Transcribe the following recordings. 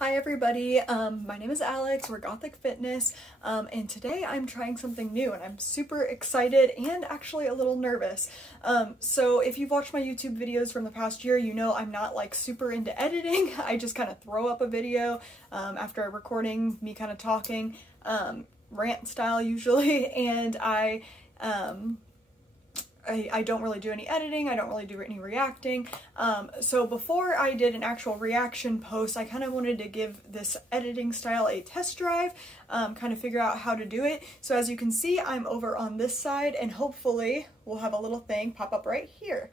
Hi everybody, my name is Alex, we're Gothic Fitness, and today I'm trying something new and I'm super excited and actually a little nervous. So if you've watched my YouTube videos from the past year, you know I'm not like super into editing. I just kind of throw up a video after recording me kind of talking, rant style usually, and I don't really do any editing, I don't really do any reacting. So before I did an actual reaction post, I kind of wanted to give this editing style a test drive, kind of figure out how to do it. So as you can see, I'm over on this side and hopefully we'll have a little thing pop up right here.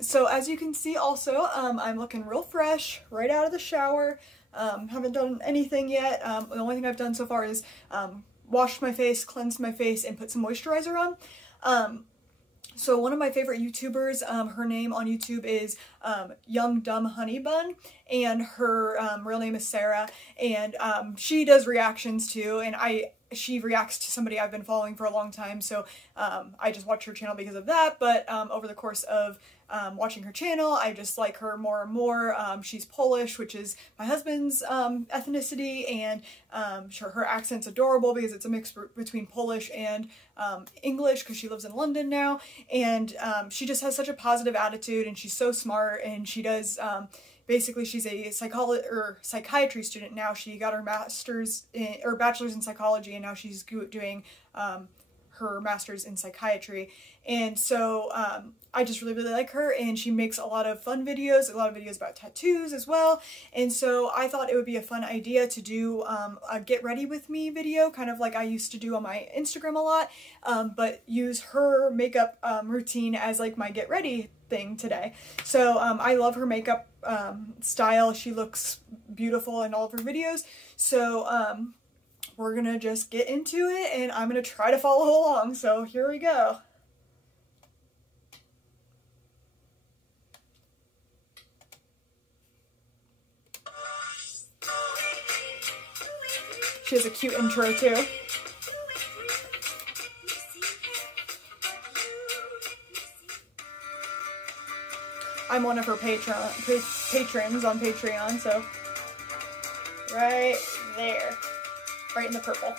So as you can see also, I'm looking real fresh, right out of the shower. Haven't done anything yet. The only thing I've done so far is washed my face, cleansed my face, and put some moisturizer on. So one of my favorite YouTubers, her name on YouTube is Young Dumb Honey Bun, and her real name is Sara, and she does reactions too, and she reacts to somebody I've been following for a long time, so I just watch her channel because of that. But over the course of watching her channel, I just like her more and more. She's Polish, which is my husband's ethnicity, and her accent's adorable because it's a mix between Polish and English because she lives in London now, and she just has such a positive attitude, and she's so smart, and she does basically, she's a psychiatry student now. She got her bachelor's in psychology, and now she's doing her master's in psychiatry. And so I just really like her, and she makes a lot of fun videos, a lot of videos about tattoos as well. And so I thought it would be a fun idea to do a get ready with me video, kind of like I used to do on my Instagram a lot, but use her makeup routine as like my get ready thing today. So I love her makeup style. She looks beautiful in all of her videos. So we're gonna just get into it, and I'm gonna try to follow along. So here we go. She has a cute intro too. I'm one of her patrons on Patreon, so right there, right in the purple.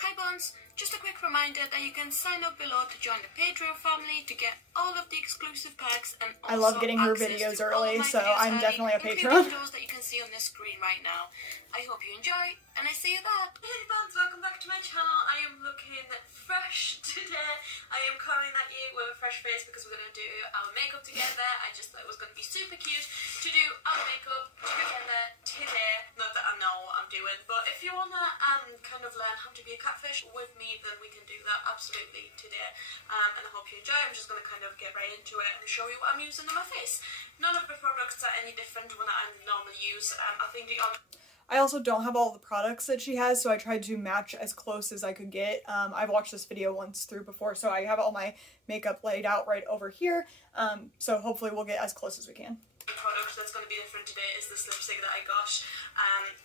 Hi Buns, just a quick reminder that you can sign up below to join the Patreon family to get all of the exclusive perks, and also I love getting her videos early, so I'm definitely a patron. Those that you can see on this screen right now. I hope you enjoy, and I see you there. Hey Buns, welcome back to my channel. I am looking fresh today. I am coming at you with a fresh face because we're going to do our makeup together. I just thought it was going to be super cute to do our makeup together today. Not that I know what I'm doing, but if you want to kind of learn how to be a catfish with me, then we can do that absolutely today. And I hope you enjoy. I'm just going to kind of get right into it and show you what I'm using on my face. None of the products are any different than what I normally use. I think I also don't have all the products that she has, so I tried to match as close as I could get. I've watched this video once through before, so I have all my makeup laid out right over here. So hopefully we'll get as close as we can. The product that's going to be different today is this lipstick that I got,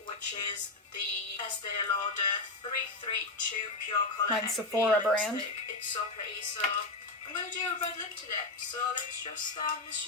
which is the Estee Lauder 332 Pure Colour. Mine's Sephora brand. It's so pretty, so I'm going to do a red lip today, so let's just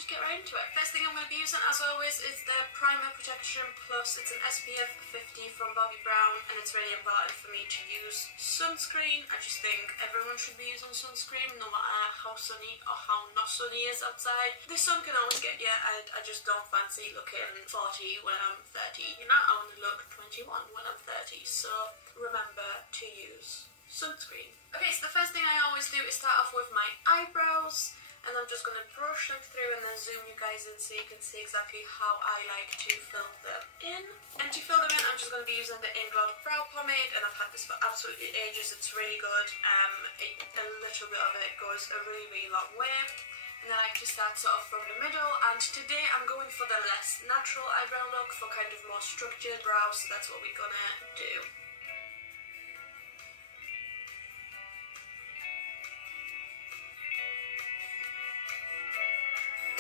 get right into it. First thing I'm going to be using, as always, is the Primer Protection Plus. It's an SPF 50 from Bobbi Brown, and it's really important for me to use sunscreen. I just think everyone should be using sunscreen, no matter how sunny or how not sunny it is outside. The sun can always get you. I just don't fancy looking 40 when I'm 30. You know, I want to look 21 when I'm 30, so remember to use sunscreen. Okay, so the first thing I always do is start off with my eyebrows, and I'm just going to brush them through and then zoom you guys in so you can see exactly how I like to fill them in. And to fill them in, I'm just going to be using the Inglot Brow Pomade, and I've had this for absolutely ages. It's really good. A little bit of it goes a really long way. And then I like to start sort of from the middle, and today I'm going for the less natural eyebrow look, for kind of more structured brows, so that's what we're gonna do.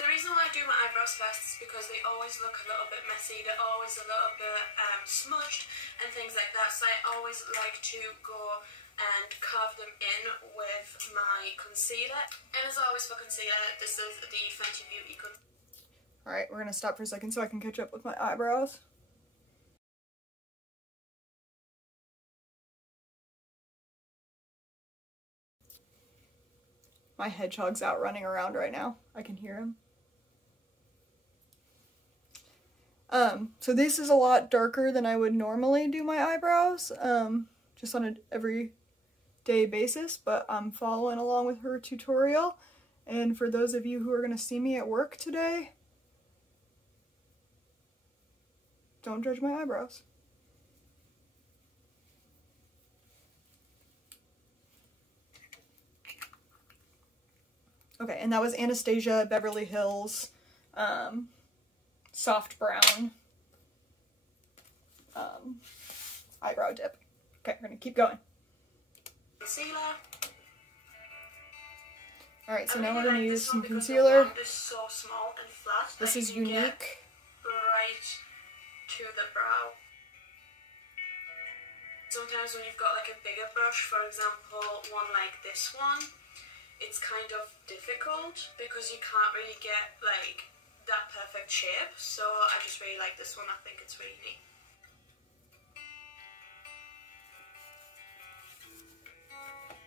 The reason why I do my eyebrows first is because they always look a little bit messy, they're always a little bit smudged and things like that, so I always like to go and carve them in with my concealer. And as always for concealer, this is the Fenty Beauty concealer. Alright, we're gonna stop for a second so I can catch up with my eyebrows. My hedgehog's out running around right now. I can hear him. So this is a lot darker than I would normally do my eyebrows, just on an everyday basis, but I'm following along with her tutorial. And for those of you who are going to see me at work today, don't judge my eyebrows. Okay, and that was Anastasia Beverly Hills soft brown eyebrow dip. Okay, we're gonna keep going. Concealer. Alright, so now we're gonna use some concealer. This is so small and flat. This is unique. Right to the brow. Sometimes when you've got like a bigger brush, for example, one like this one, it's kind of difficult because you can't really get like that perfect shape, so I just really like this one. I think it's really neat.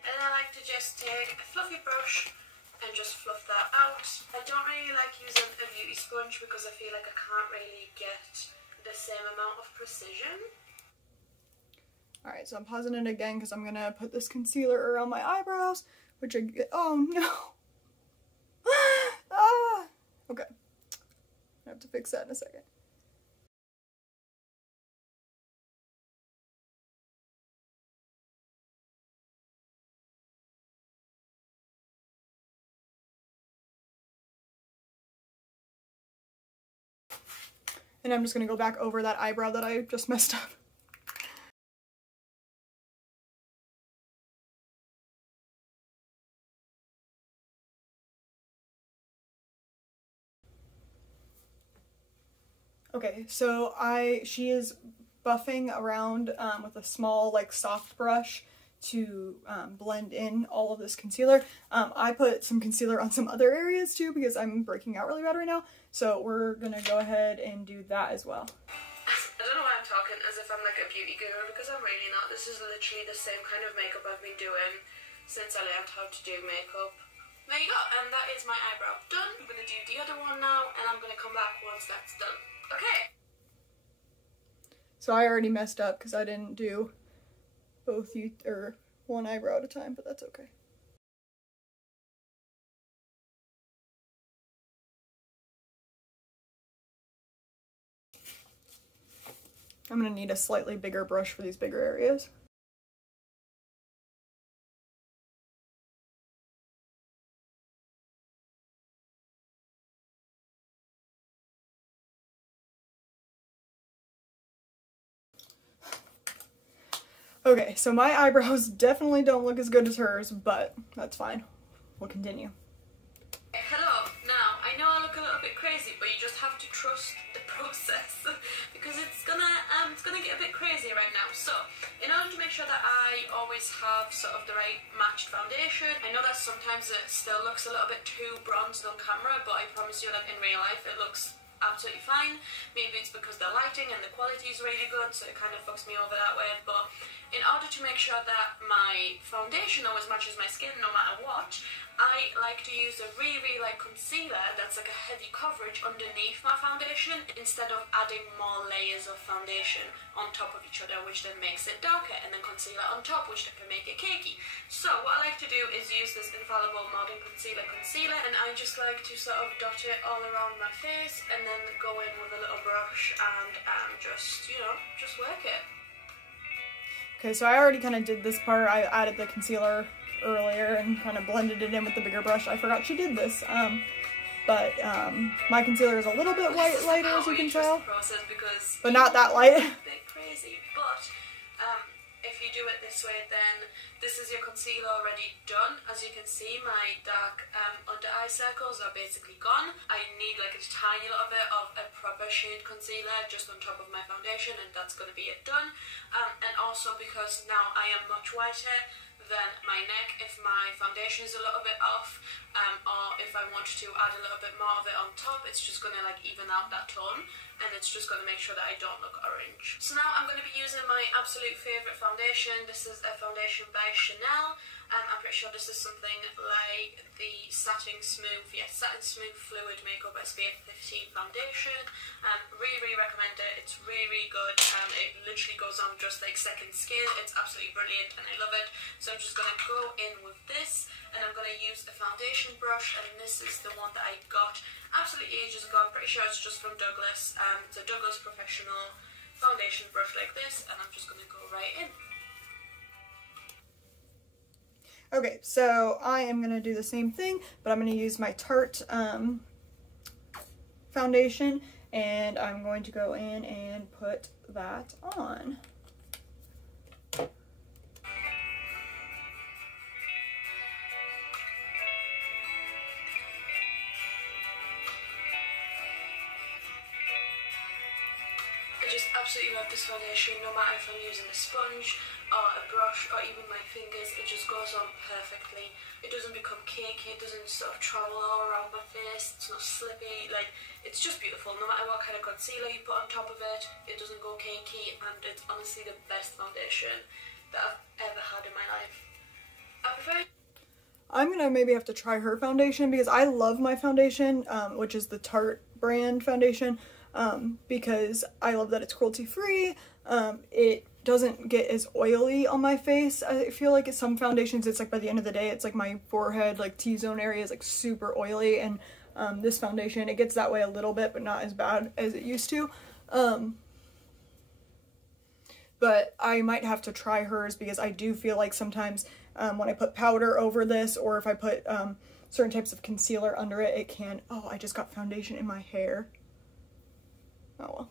And I like to just take a fluffy brush and just fluff that out. I don't really like using a beauty sponge because I feel like I can't really get the same amount of precision. Alright, so I'm pausing it again because I'm gonna put this concealer around my eyebrows, which are, oh no! Ah! Okay. I have to fix that in a second. And I'm just gonna go back over that eyebrow that I just messed up. Okay, so she is buffing around with a small, like, soft brush to blend in all of this concealer. I put some concealer on some other areas too because I'm breaking out really bad right now, so we're gonna go ahead and do that as well. I don't know why I'm talking as if I'm like a beauty guru, because I'm really not. This is literally the same kind of makeup I've been doing since I learned how to do makeup. There you go, and that is my eyebrow done. I'm gonna do the other one now, and I'm gonna come back once that's done. Okay. So I already messed up because I didn't do both or one eyebrow at a time, but that's okay. I'm gonna need a slightly bigger brush for these bigger areas. Okay, so my eyebrows definitely don't look as good as hers, but that's fine. We'll continue. Hello. Now, I know I look a little bit crazy, but you just have to trust the process because it's gonna get a bit crazy right now. So, in order to make sure that I always have sort of the right matched foundation, I know that sometimes it still looks a little bit too bronzed on camera, but I promise you that in real life it looks absolutely fine. Maybe it's because the lighting and the quality is really good, so it kind of fucks me over that way, but in order to make sure that my foundation always matches my skin no matter what, I like to use a really light concealer that's like a heavy coverage underneath my foundation instead of adding more layers of foundation on top of each other, which then makes it darker, and then concealer on top, which then can make it cakey. So what I like to do is use this Infallible Modern Concealer, and I just like to sort of dot it all around my face and then go in with a little brush and just, you know, just work it. Okay, so I already kind of did this part. I added the concealer earlier and kind of blended it in with the bigger brush. I forgot she did this. But my concealer is a little bit lighter, as you can tell. But not that light. A bit crazy, but if you do it this way, then this is your concealer already done. As you can see, my dark under eye circles are basically gone. I need like a tiny little bit of a proper shade concealer just on top of my foundation, and that's going to be it done. And also because now I am much whiter than my neck, if my foundation is a little bit off, or if I want to add a little bit more of it on top, it's just going to like even out that tone, and it's just going to make sure that I don't look orange. So now I'm going to be using my absolute favourite foundation. This is a foundation by Chanel. I'm pretty sure this is something like the Satin Smooth Fluid Makeup SPF 15 foundation. Really recommend it. It's really good. It literally goes on just like second skin. It's absolutely brilliant and I love it. So I'm just going to go in with this, and I'm going to use a foundation brush, and this is the one that I got absolutely ages ago. I'm pretty sure it's just from Douglas. It's a Douglas Professional foundation brush like this, and I'm just going to go right in. Okay, so I am going to do the same thing, but I'm going to use my Tarte foundation, and I'm going to go in and put that on. I just absolutely love this foundation, no matter if I'm using a sponge or a brush or even my fingers, it just goes on perfectly. It doesn't become cakey, it doesn't sort of travel all around my face, it's not slippy, like, it's just beautiful. No matter what kind of concealer you put on top of it, it doesn't go cakey, and it's honestly the best foundation that I've ever had in my life. I prefer... I'm gonna maybe have to try her foundation because I love my foundation, which is the Tarte brand foundation. Because I love that it's cruelty free. It doesn't get as oily on my face. I feel like at some foundations it's like by the end of the day it's like my forehead, like T-zone area is like super oily, and this foundation, it gets that way a little bit but not as bad as it used to. But I might have to try hers because I do feel like sometimes when I put powder over this, or if I put certain types of concealer under it, it can... Oh, I just got foundation in my hair. Oh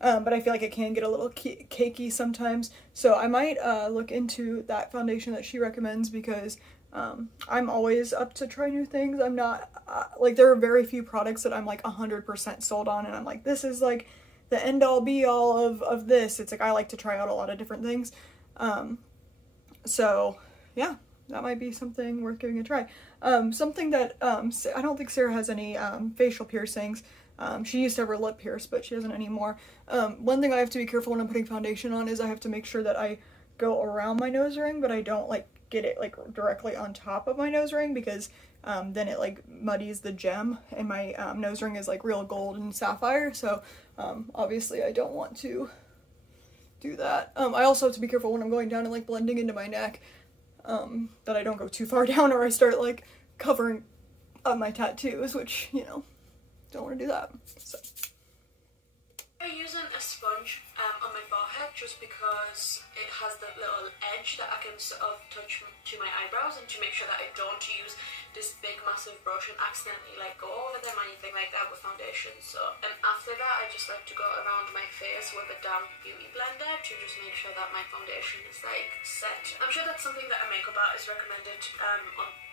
well. But I feel like it can get a little cakey sometimes, so I might look into that foundation that she recommends, because I'm always up to try new things. I'm not like, there are very few products that I'm like 100% sold on and I'm like, this is like the end all be all of this. It's like I like to try out a lot of different things. So yeah, that might be something worth giving a try. Something that I don't think Sarah has any facial piercings. She used to have her lip pierced, but she doesn't anymore. One thing I have to be careful when I'm putting foundation on is I have to make sure that I go around my nose ring, but I don't like get it like directly on top of my nose ring, because then it like muddies the gem, and my nose ring is like real gold and sapphire, so obviously I don't want to do that. I also have to be careful when I'm going down and like blending into my neck, that I don't go too far down or I start like covering up my tattoos, which, you know, don't want to do that. So I'm using a sponge on my forehead just because it has that little edge that I can sort of touch to my eyebrows, and to make sure that I don't use this big massive brush and accidentally like go over them or anything like that with foundation. So, and after that I just like to go around my face with a damp beauty blender to just make sure that my foundation is like set. I'm sure that's something that a makeup artist recommended on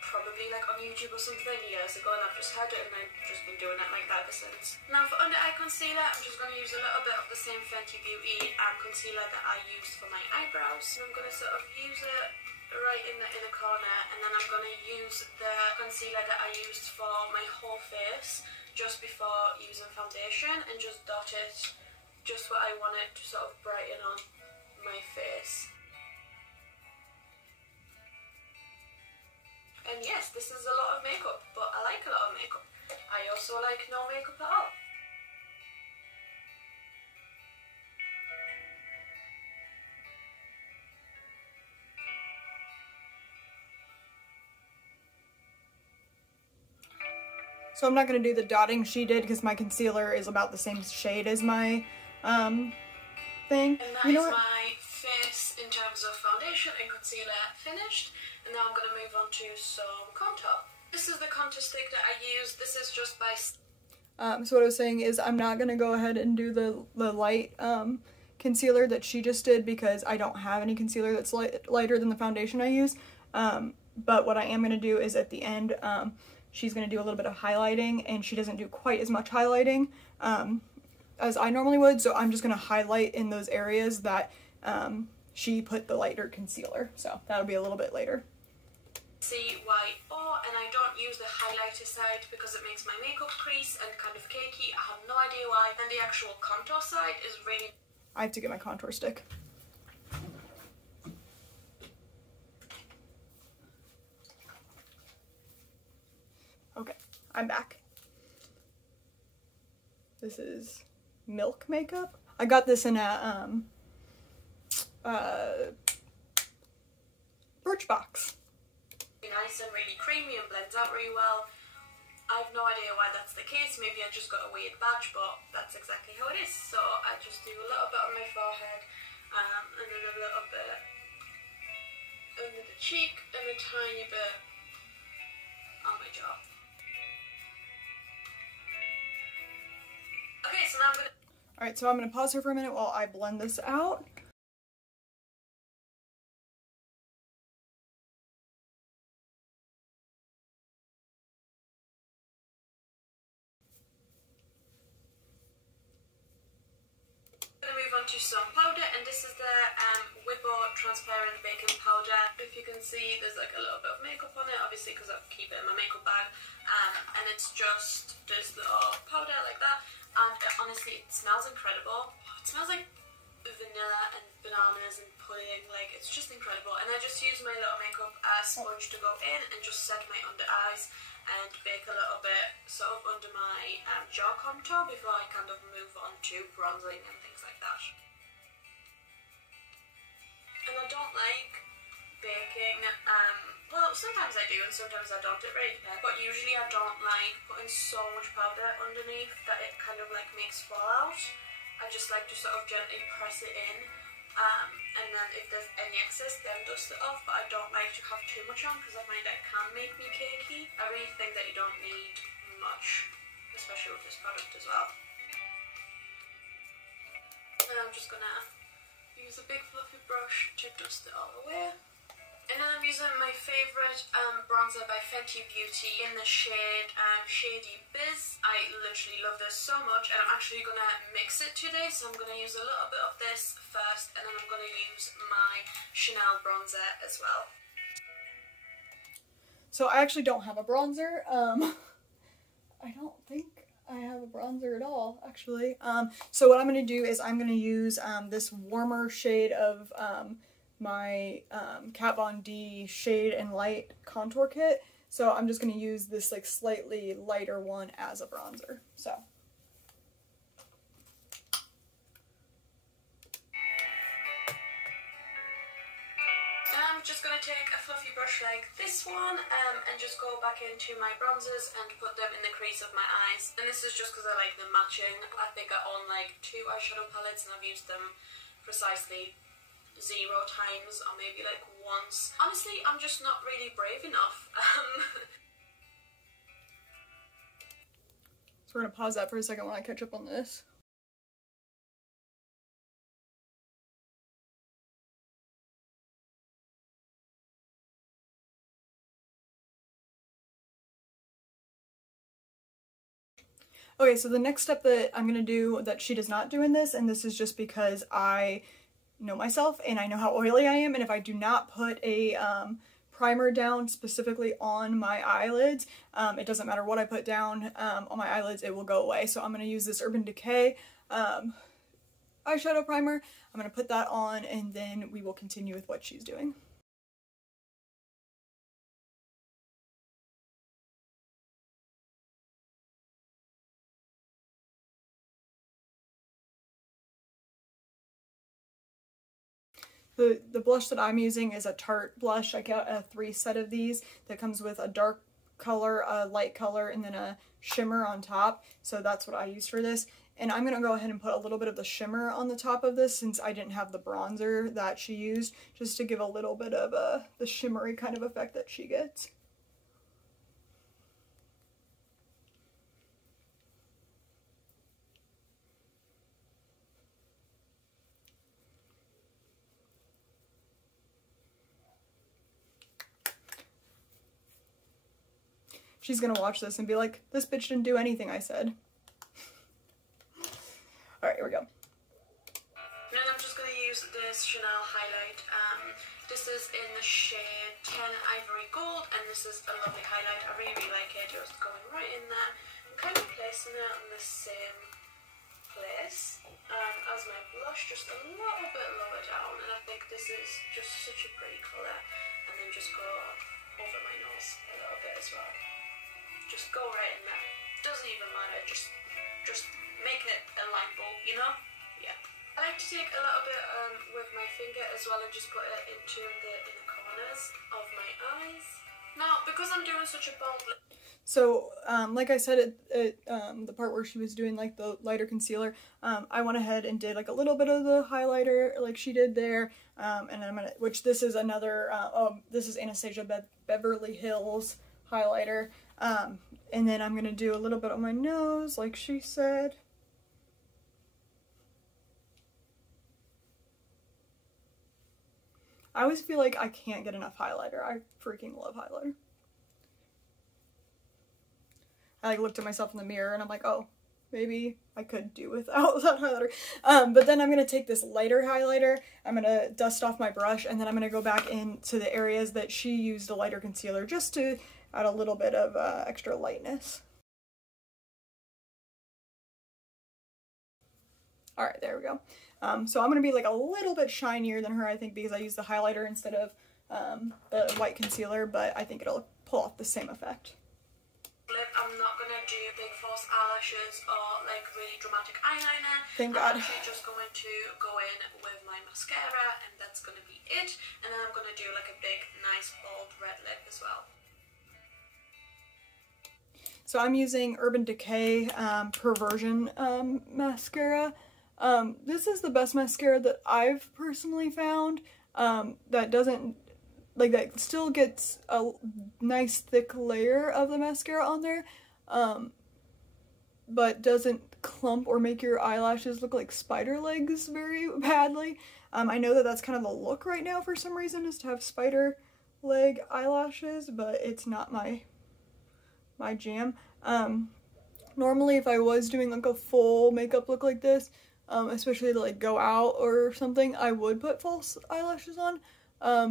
probably like on YouTube or something years ago, and I've just had it and I've just been doing it like that ever since. Now for under eye concealer, I'm just going to use a little bit of the same Fenty Beauty concealer that I used for my eyebrows. So I'm going to sort of use it right in the inner corner, and then I'm going to use the concealer that I used for my whole face just before using foundation, and just dot it just what I want it to sort of brighten on my face. And yes, this is a lot of makeup, but I like a lot of makeup. I also like no makeup at all. So I'm not going to do the dotting she did because my concealer is about the same shade as my thing. And that is my face in terms of foundation and concealer finished. And now I'm going to move on to some contour. This is the contour stick that I use. This is just by... So what I was saying is I'm not going to go ahead and do the light concealer that she just did because I don't have any concealer that's lighter than the foundation I use. But what I am going to do is at the end, she's going to do a little bit of highlighting, and she doesn't do quite as much highlighting as I normally would, so I'm just going to highlight in those areas that she put the lighter concealer. So that'll be a little bit later. CYO, and I don't use the highlighter side because it makes my makeup crease and kind of cakey. I have no idea why. And the actual contour side is really... I have to get my contour stick. Okay, I'm back. This is Milk makeup. I got this in a Birchbox. Nice and really creamy and blends out really well. I have no idea why that's the case. Maybe I just got a weird batch, but that's exactly how it is. So I just do a little bit on my forehead, and then a little bit under the cheek, and a tiny bit on my jaw. Okay, so now I'm gonna... Alright, so I'm gonna pause here for a minute while I blend this out. To some powder, and this is the Whipple transparent baking powder. If you can see, there's like a little bit of makeup on it, obviously because I keep it in my makeup bag, and it's just this little powder like that, and honestly it smells incredible. It smells like vanilla and bananas and pudding, like it's just incredible. And I just use my little makeup sponge to go in and just set my under eyes and bake a little bit sort of under my jaw contour before I kind of move on to bronzing and things like that. And I don't like baking, well sometimes I do and sometimes I don't, it really depends, but usually I don't like putting so much powder underneath that it kind of like makes fallout. I just like to sort of gently press it in, and then if there's any excess then dust it off, but I don't like to have too much on because I find that it can make me cakey. I really think that you don't need much, especially with this product as well. And I'm just gonna use a big fluffy brush to dust it all away. And then I'm using my favourite bronzer by Fenty Beauty in the shade Shady Biz. I literally love this so much, and I'm actually going to mix it today. So I'm going to use a little bit of this first, and then I'm going to use my Chanel bronzer as well. So I actually don't have a bronzer. I don't think I have a bronzer at all, actually. So what I'm going to do is I'm going to use this warmer shade of my Kat Von D Shade and Light contour kit. So I'm just going to use this like slightly lighter one as a bronzer. So I'm just going to take a fluffy brush like this one and just go back into my bronzers and put them in the crease of my eyes. And this is just because I like them matching. I think I own like 2 eyeshadow palettes and I've used them precisely 0 times, or maybe like once. Honestly, I'm just not really brave enough. So we're gonna pause that for a second while I catch up on this. Okay, so the next step that I'm gonna do that she does not do in this, and this is just because I know myself and I know how oily I am, and if I do not put a primer down specifically on my eyelids, it doesn't matter what I put down on my eyelids, it will go away. So I'm going to use this Urban Decay eyeshadow primer. I'm going to put that on and then we will continue with what she's doing. The blush that I'm using is a Tarte blush. I got a 3 set of these that comes with a dark color, a light color, and then a shimmer on top. So that's what I use for this. And I'm going to go ahead and put a little bit of the shimmer on the top of this since I didn't have the bronzer that she used, just to give a little bit of the shimmery kind of effect that she gets. she's gonna watch this and be like, this bitch didn't do anything I said. Alright, here we go. And I'm just going to use this Chanel highlight. This is in the shade 10 Ivory Gold, and this is a lovely highlight. I really, really like it. Just going right in there and kind of placing it on the same place as my blush, just a little bit lower down. And I think this is just such a pretty colour. And then just go over my nose a little bit as well. Just go right in there. Doesn't even matter. Just make it a light bulb, you know? Yeah. I like to take a little bit with my finger as well and just put it into the inner corners of my eyes. Now, because I'm doing such a bold lip. So, like I said, the part where she was doing like the lighter concealer, I went ahead and did like a little bit of the highlighter like she did there, and I'm gonna, which this is another, this is Anastasia Beverly Hills highlighter, and then I'm gonna do a little bit on my nose like she said. I always feel like I can't get enough highlighter. I freaking love highlighter. I like looked at myself in the mirror and I'm like, oh, maybe I could do without that highlighter. But then I'm going to take this lighter highlighter, I'm going to dust off my brush, and then I'm going to go back into the areas that she used a lighter concealer just to add a little bit of extra lightness. Alright, there we go. So I'm going to be like a little bit shinier than her, I think, because I used the highlighter instead of the white concealer, but I think it'll pull off the same effect. I'm not going to do big false eyelashes or like really dramatic eyeliner. Thank God. I'm actually just going to go in with my mascara and that's going to be it. And then I'm going to do like a big, nice, bold red lip as well. So I'm using Urban Decay Perversion mascara. This is the best mascara that I've personally found, that doesn't, like, that still gets a nice thick layer of the mascara on there, but doesn't clump or make your eyelashes look like spider legs very badly. I know that that's kind of the look right now for some reason, is to have spider leg eyelashes, but it's not my jam. Normally if I was doing like a full makeup look like this, especially to like go out or something, I would put false eyelashes on.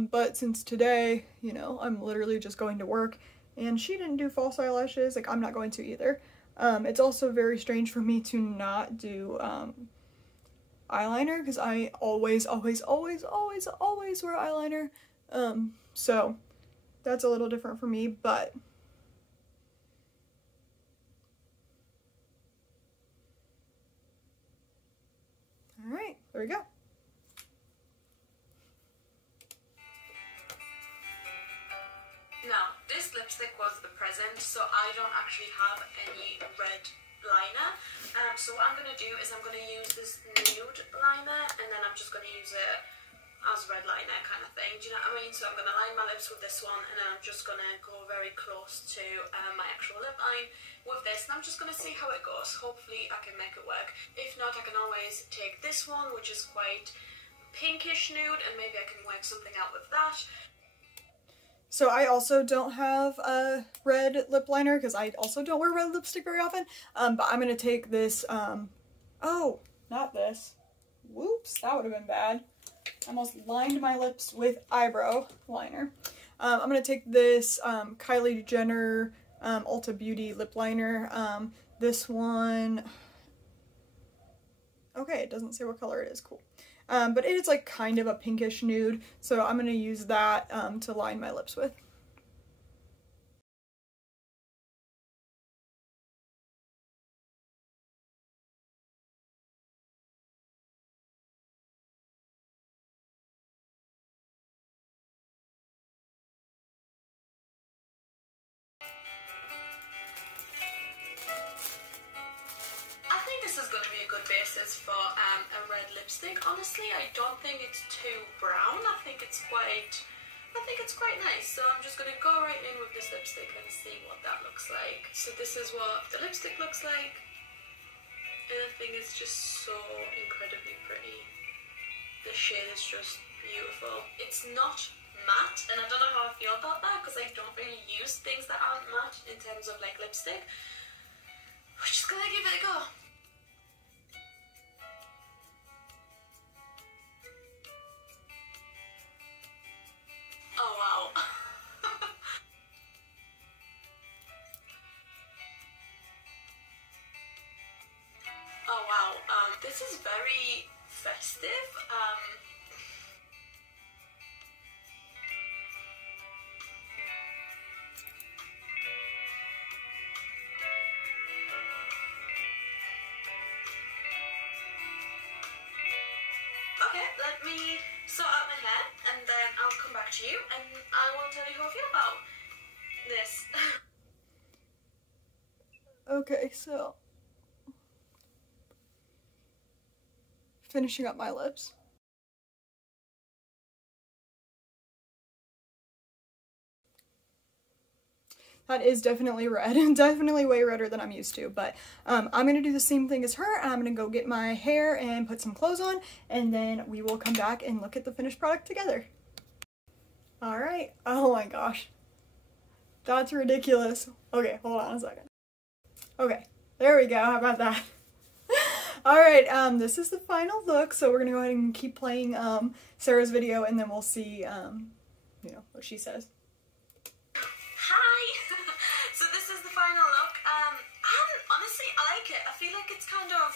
But since today, you know, I'm literally just going to work and she didn't do false eyelashes, like I'm not going to either. It's also very strange for me to not do eyeliner because I always wear eyeliner. So that's a little different for me, but alright, there we go. Now, this lipstick was the present, so I don't actually have any red liner. So what I'm going to do is I'm going to use this nude liner, and then I'm just going to use it as red liner kind of thing. Do you know what I mean? So I'm going to line my lips with this one, and then I'm just going to go very close to my actual lip line with this, and I'm just going to see how it goes. Hopefully I can make it work. If not, I can always take this one, which is quite pinkish nude, and maybe I can work something out with that. So I also don't have a red lip liner because I also don't wear red lipstick very often, but I'm going to take this, oh, not this. Whoops, that would have been bad. I almost lined my lips with eyebrow liner. I'm going to take this Kylie Jenner Ulta Beauty lip liner. This one, okay, it doesn't say what color it is, cool. But it is like kind of a pinkish nude, so I'm going to use that to line my lips with. For a red lipstick. Honestly, I don't think it's too brown. I think it's quite nice. So I'm just gonna go right in with this lipstick and see what that looks like. So this is what the lipstick looks like, and I think it's just so incredibly pretty. The shade is just beautiful. It's not matte, and I don't know how I feel about that because I don't really use things that aren't matte in terms of like lipstick. We're just gonna give it a go. Oh wow. Oh wow, this is very festive. Okay, let me sort out my hair and then I'll come back to you and I will tell you how I feel about this. Okay, so finishing up my lips. That is definitely red, definitely way redder than I'm used to, but I'm gonna do the same thing as her, and I'm gonna go get my hair and put some clothes on, and then we will come back and look at the finished product together. Alright, oh my gosh. That's ridiculous. Okay, hold on a second. Okay, there we go, how about that? Alright, this is the final look, so we're gonna go ahead and keep playing Sarah's video, and then we'll see, you know, what she says. Hi! So this is the final look, and honestly I like it. I feel like it's kind of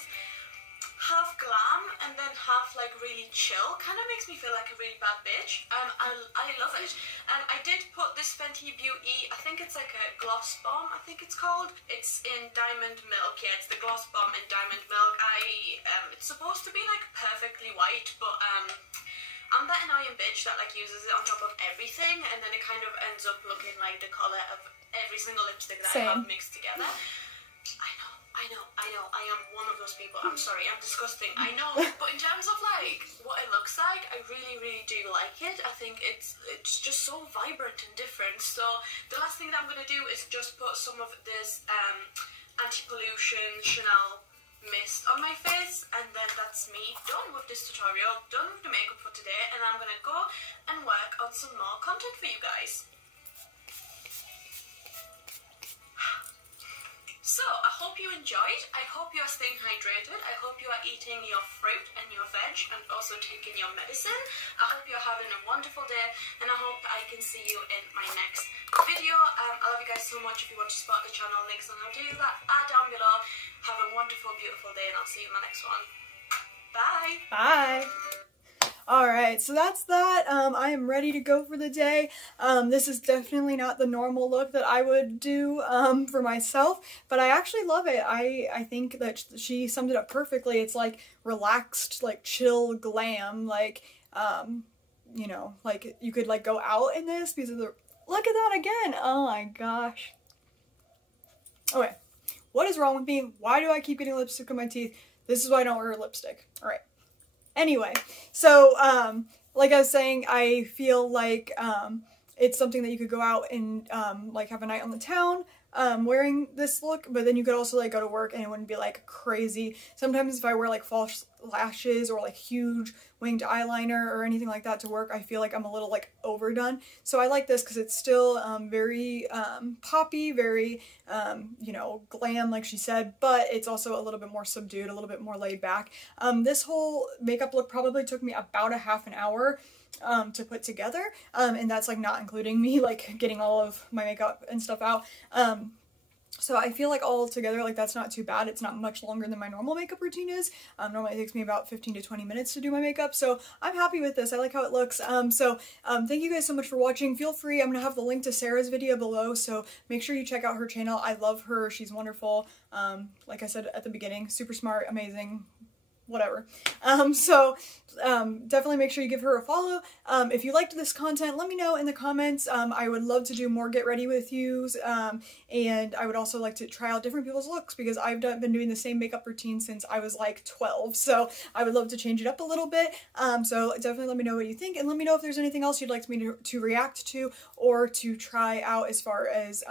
half glam and then half like really chill. Kind of makes me feel like a really bad bitch. I love it. I did put this Fenty Beauty, I think it's like a gloss bomb, I think it's called. It's in Diamond Milk. Yeah, it's the gloss bomb in Diamond Milk. It's supposed to be like perfectly white, but I'm that annoying bitch that like uses it on top of everything and then it kind of ends up looking like the colour of every single lipstick that I have mixed together. I am one of those people. I'm sorry, I'm disgusting, I know, but in terms of like what it looks like, I really do like it. I think it's just so vibrant and different. So the last thing that I'm going to do is just put some of this anti-pollution Chanel mist on my face, and then that's me done with this tutorial, done with the makeup for today, and I'm gonna go and work on some more content for you guys. So, I hope you enjoyed, I hope you are staying hydrated, I hope you are eating your fruit and your veg and also taking your medicine. I hope you're having a wonderful day, and I hope that I can see you in my next video. I love you guys so much. If you want to support the channel, links on how to do that are down below. Have a wonderful, beautiful day, and I'll see you in my next one. Bye! Bye! Alright, so that's that. I am ready to go for the day. This is definitely not the normal look that I would do for myself, but I actually love it. I think that she summed it up perfectly. It's like relaxed, like chill glam, like, you know, like you could like go out in this because of the, look at that again. Oh my gosh. Okay, what is wrong with me? Why do I keep getting lipstick in my teeth? This is why I don't wear lipstick. Alright. Anyway, so, like I was saying, I feel like, it's something that you could go out and, like, have a night on the town, wearing this look, but then you could also, like, go to work and it wouldn't be, like, crazy. Sometimes if I wear, like, false lashes or, like, huge winged eyeliner or anything like that to work, I feel like I'm a little, like, overdone. So I like this because it's still, very, poppy, very, you know, glam, like she said, but it's also a little bit more subdued, a little bit more laid back. This whole makeup look probably took me about a half an hour to put together, and that's like not including me like getting all of my makeup and stuff out. So I feel like all together, like that's not too bad. It's not much longer than my normal makeup routine is. Normally it takes me about 15 to 20 minutes to do my makeup, so I'm happy with this. I like how it looks. Thank you guys so much for watching. Feel free, I'm gonna have the link to Sarah's video below, so make sure you check out her channel. I love her, she's wonderful. Like I said at the beginning, super smart, amazing, whatever. Definitely make sure you give her a follow. If you liked this content, let me know in the comments. I would love to do more get ready with yous, and I would also like to try out different people's looks because I've been doing the same makeup routine since I was like 12, so I would love to change it up a little bit. So definitely let me know what you think, and let me know if there's anything else you'd like me to react to or to try out as far as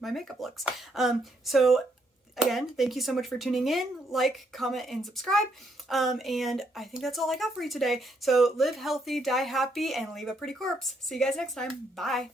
my makeup looks. again, thank you so much for tuning in. Like, comment, and subscribe. And I think that's all I got for you today. So live healthy, die happy, and leave a pretty corpse. See you guys next time. Bye.